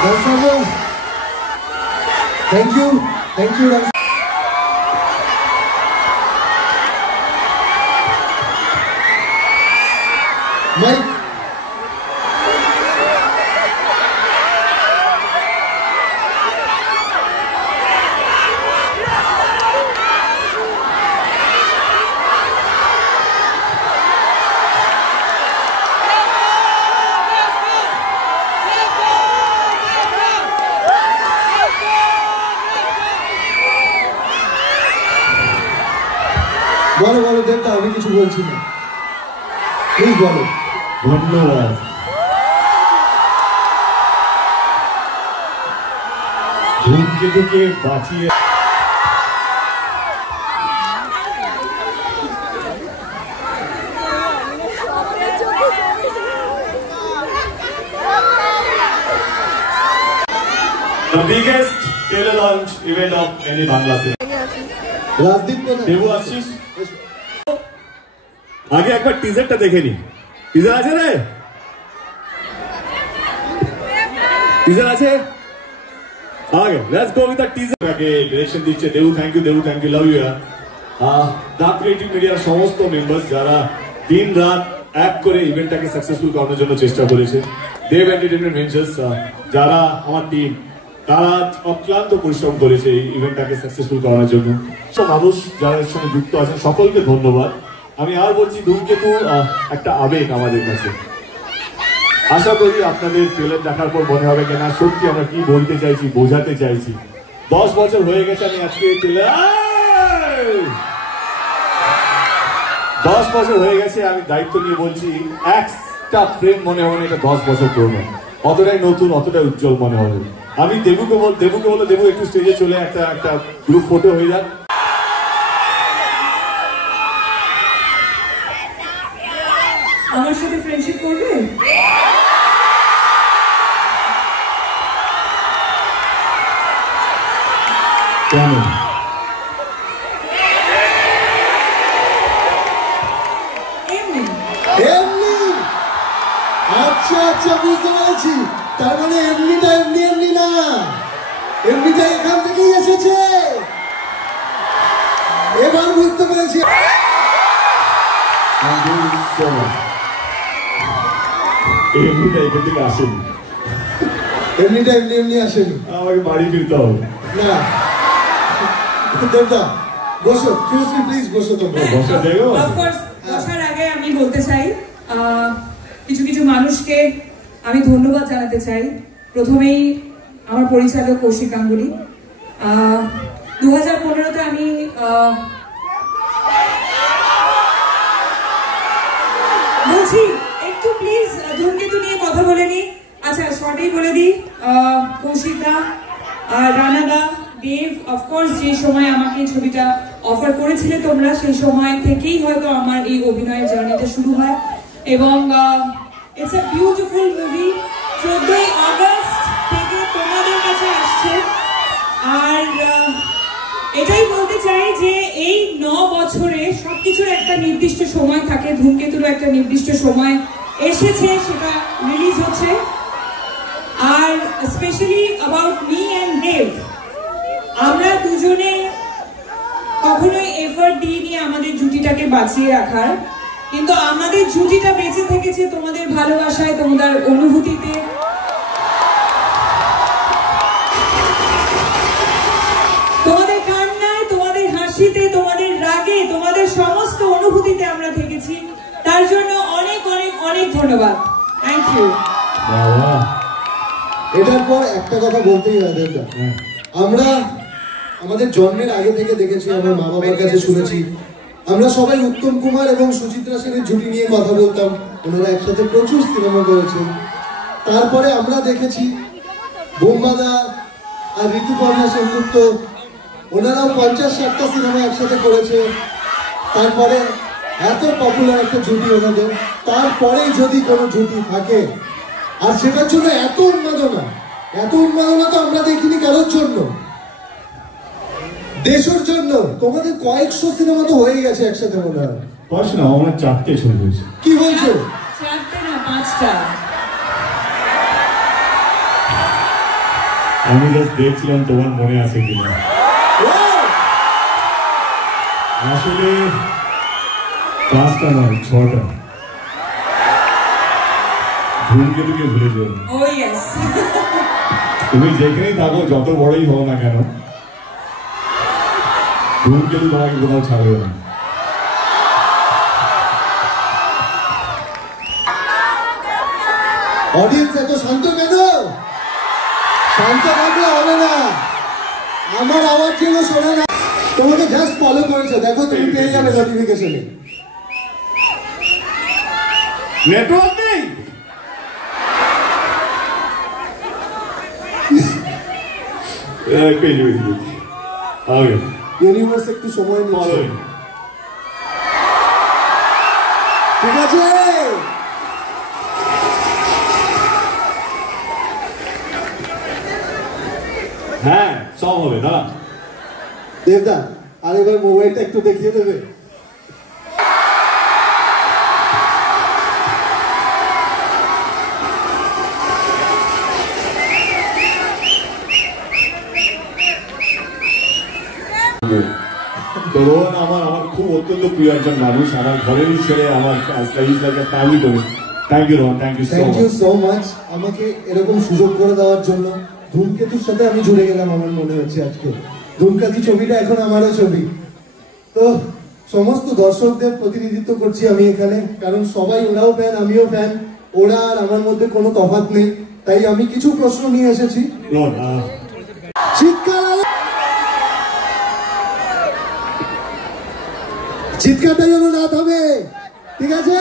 Thank you. Mike. বলো দেবটা, আমি কিছু বলছি না, প্লিজ বলো। ধন্যবাদ। ধূমকেতুকে বাঁচিয়ে the biggest trailer launch event of any Bangla cinema. Rajdeep কোথায়? দেবু আসছিস? আগে একবার টিজারটা দেখে নি। টিজার আছে রে? টিজার আছে? আগে let's go with the teaser. আগে ডিরেকশন দিচ্ছে Debu. Thank you love you. The creative মিডিয়ার সমস্ত মেম্বার্স যারা দিন রাত এক করে ইভেন্টটাকে সাকসেসফুল করানোর জন্য চেষ্টা করেছে। দেব এন্টারটেইনমেন্ট ভেঞ্চার্স যারা আমার টিম, তারা অক্লান্ত পরিশ্রম করেছে এই ইভেন্টটাকে সাকসেসফুল করানোর জন্য। সব মানুষ যারা এর সঙ্গে যুক্ত আছেন সকলকে ধন্যবাদ। আমি আর বলছি ধূমকেতু একটা আবেগ আমাদের কাছে। আশা করি আপনাদের ট্রেলার দেখার পর মনে হবে কিনা সত্যি আমরা কি বলতে চাইছি, বোঝাতে চাইছি। 10 বছর হয়ে গেছে আমি আজকে ট্রেলার 10 বছর হয়ে গেছে আমি দায়িত্ব নিয়ে বলছি, একটা ফ্রেম মনে হবে না এটা 10 বছর পুরনো। অতটাই নতুন, অতটাই উজ্জ্বল মনে হবে। আমি দেবুকে বলো দেবু একটু স্টেজে চলে একটা গ্রুপ ফটো হয়ে যাক। আমার সাথে ফ্রেন্ডশিপ করবে? কেন? এমনি। আচ্ছা বুঝতে পেরেছি। তার মানে এমনিটা এমনি না, এমনিটা এখান থেকেই এসেছে। এবার বুঝতে পেরেছি। এমনিটা এখান থেকে আসেনি, এমনিটা এমনি আসেনি। আমাকে বাড়ি ফিরতে হবে না। দেবদা বসো, প্লিজ বসো। তোমরা বসা দেবো। অফকোর্স বসার আগে আমি বলতে চাই কিছু মানুষকে আমি ধন্যবাদ জানাতে চাই। প্রথমেই আমার পরিচালক কৌশিক গাঙ্গুলি। 2015-তে আমি বলছি একটু প্লিজ ধূমকেতু নিয়ে কথা বলে নি। আচ্ছা শর্টেই বলে দিই, কৌশিক দা, রানা দা, দেব, অফকোর্স যে সময় আমাকে ছবিটা অফার করেছিলে তোমরা, সেই সময় থেকেই হয়তো আমার এই অভিনয়ের জার্নিটা শুরু হয়। এবং ইটস আ বিউটিফুল মুভি। 14ই আগস্ট থেকে তোমাদের কাছে আসছে। আর এটাই বলতে চাই যে এই 9 বছরে সবকিছুর একটা নির্দিষ্ট সময় থাকে। ধূমকেতুর একটা নির্দিষ্ট সময় এসেছে, সেটা রিলিজ হচ্ছে। আর স্পেশালি অ্যাবাউট মি অ্যান্ড দেব, আমরা দুজনে কখনোই এফর্ট দিইনি আমাদের জুটিটাকে বাঁচিয়ে রাখার, কিন্তু আমাদের জুটিটা বেঁচে থেকেছে তোমাদের ভালোবাসায়, তোমাদের অনুভূতিতে। তোমাদের কান্নায়, তোমাদের হাসিতে, তোমাদের রাগে, তোমাদের সমস্ত অনুভূতিতে আমরা থেকেছি। তার জন্য অনেক অনেক অনেক ধন্যবাদ। Thank you. এটার পর একটা কথা বলতেই হয় দেবদা, আমরা আমাদের জন্মের আগে থেকে দেখেছি, আমার মা বাবার কাছে শুনেছি, আমরা সবাই উত্তম কুমার এবং সুচিত্রা সেনের জুটি নিয়ে কথা বলতাম। ওনারা একসাথে প্রচুর সিনেমা করেছেন। তারপরে আমরা দেখেছি বোম্বাদা আর ঋতুপর্ণা সেনগুপ্ত, ওনারাও 50-60টা সিনেমা একসাথে করেছে। তারপরে এত পপুলার একটা জুটি ওনাদের, তারপরেই যদি কোনো জুটি থাকে আর সেটার জন্য এত উন্মাদনা তো আমরা দেখিনি কারোর জন্য, দেশের জন্য। তোমাদের কয়েকশো সিনেমা তো হয়ে গেছে একসাথে মনে হয়। কয়েকশো না, আমার 4টে ছবি হয়েছে। কি বলছো? 4টে না 5টা। আমি জাস্ট দেখছিলাম তোমার মনে আছে কিনা। আসলে 5টা নয় 6টা। ধূমকেতুকে ভুলে যাও। ও ইয়েস। তুমি যেখানেই থাকো, যত বড়ই হও না কেন, ধূমকেতু তোমাকে কোথাও ছাড়বে না। অডিয়েন্স এত শান্ত কেন? শান্ত থাকলে হবে না, আমার আওয়াজ যেন শোনে না। তোমাকে জাস্ট ফলো করেছে, দেখো তুমি পেয়ে যাবে নোটিফিকেশনে। নেটওয়ার্ক নেই। পেয়ে যাবে। ইউনিভার্স একটু সময় নিচ্ছে, ঠিক আছে? হ্যাঁ সব হবে। দাঁড়া দেবদা, আর এবার মোবাইলটা একটু দেখিয়ে দেবে। তো রোহন আমার খুব অত্যন্ত প্রিয় একজন মানুষ, আমার ঘরেরই ছেলে, আমার ফ্যামিলি করি। Thank you Rohan, thank you so much আমাকে এরকম সুযোগ করে দেওয়ার জন্য। ধূমকেতুর সাথে আমি জুড়ে গেলাম, আমার মনে হচ্ছে আজকে ধূমকেতু ছবিটা এখন আমারও ছবি। তো সমস্ত দর্শকদের প্রতিনিধিত্ব করছি আমি এখানে, কারণ সবাই, ওরাও ফ্যান আমিও ফ্যান, ওরা আর আমার মধ্যে কোনো তফাৎ নেই। তাই আমি কিছু প্রশ্ন নিয়ে এসেছি। চিৎকারটা যেন না থামে, ঠিক আছে?